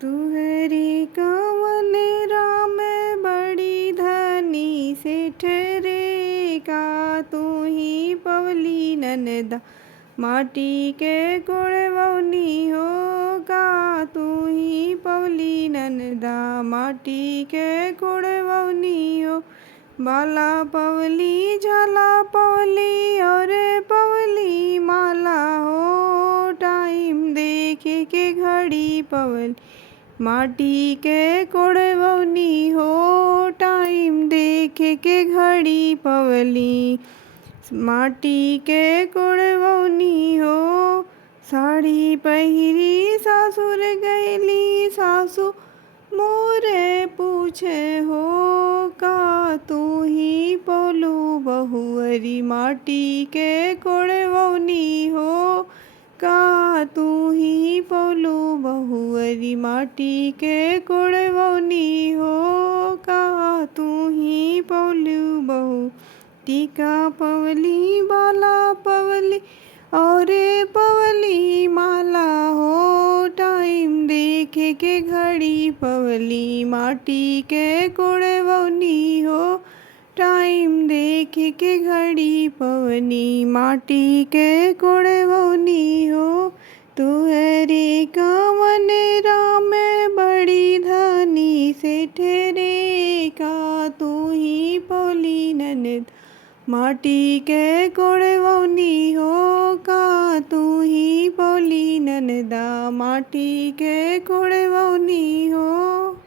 तुहरी कवन राम बड़ी धनी सेठ रे का तू ही पवली ननदा माटी के कोड़वनी हो का तू ही पवली ननदा माटी के कोड़वनी हो बाला पवली झाला पवली और पवली माला हो टाइम देखे के घड़ी पवली माटी के कोड़वनी हो टाइम देखे के घड़ी पवली माटी के कोड़वनी हो साड़ी पहिरी सासुर गैली सासु मोरे पूछे हो का तू ही पौलू बहुअरी माटी के कोड़वनी हो का तू ही पौलू बहुअरी माटी के कोड़वनी हो का तू ही पौलू बहु टीका पवली बाला पवली और पवली माला हो टाइम देखे के घड़ी पवली माटी के कोड़वनी हो टाइम देखे के घड़ी पवनी माटी के कोड़वनी हो तुहरे कवन राम बड़ी धनी सेठ रे का तू ही पवली ननद माटी के कोड़वनी हो का तू ही पवली ननदा माटी के कोड़वनी हो।